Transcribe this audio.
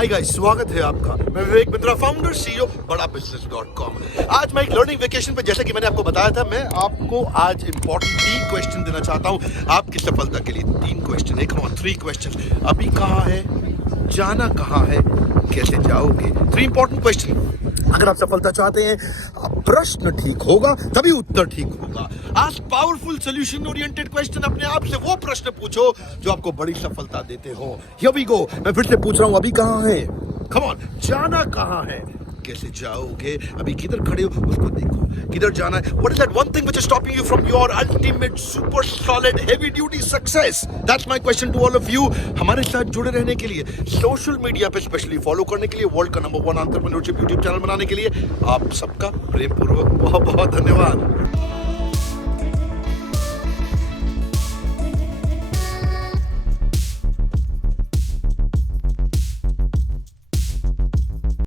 Hi guys, स्वागत है आपका। मैं विवेक मित्रा, फाउंडर सीईओ बड़ाबिजनेस.com। आज मैं एक लर्निंग वेकेशन पे, जैसा कि मैंने आपको बताया था, मैं आपको आज इंपॉर्टेंट 3 क्वेश्चन देना चाहता हूं आपकी सफलता के लिए। 3 क्वेश्चन, एक 3 क्वेश्चन। अभी कहाँ है, जाना कहाँ है, कैसे जाओगे। 3 इंपॉर्टेंट क्वेश्चन। अगर आप सफलता चाहते हैं, प्रश्न ठीक होगा तभी उत्तर ठीक होगा। आज पावरफुल सोल्यूशन ओरिएंटेड क्वेश्चन। अपने आप से वो प्रश्न पूछो जो आपको बड़ी सफलता देते हो। Here we go. मैं फिर से पूछ रहा हूं, अभी कहाँ है, कम ऑन, जाना कहाँ है, कैसे जाओगे। अभी किधर खड़े हो उसको देखो, किधर जाना है। What is that one thing which is stopping you from your ultimate super solid heavy duty success. That's my question to all of you. हमारे साथ जुड़े रहने के लिए, सोशल मीडिया पे स्पेशली फॉलो करने के लिए, वर्ल्ड का नंबर 1 एंटरप्रेन्योरशिप यूट्यूब चैनल बनाने के लिए आप सबका प्रेम पूर्वक बहुत बहुत धन्यवाद।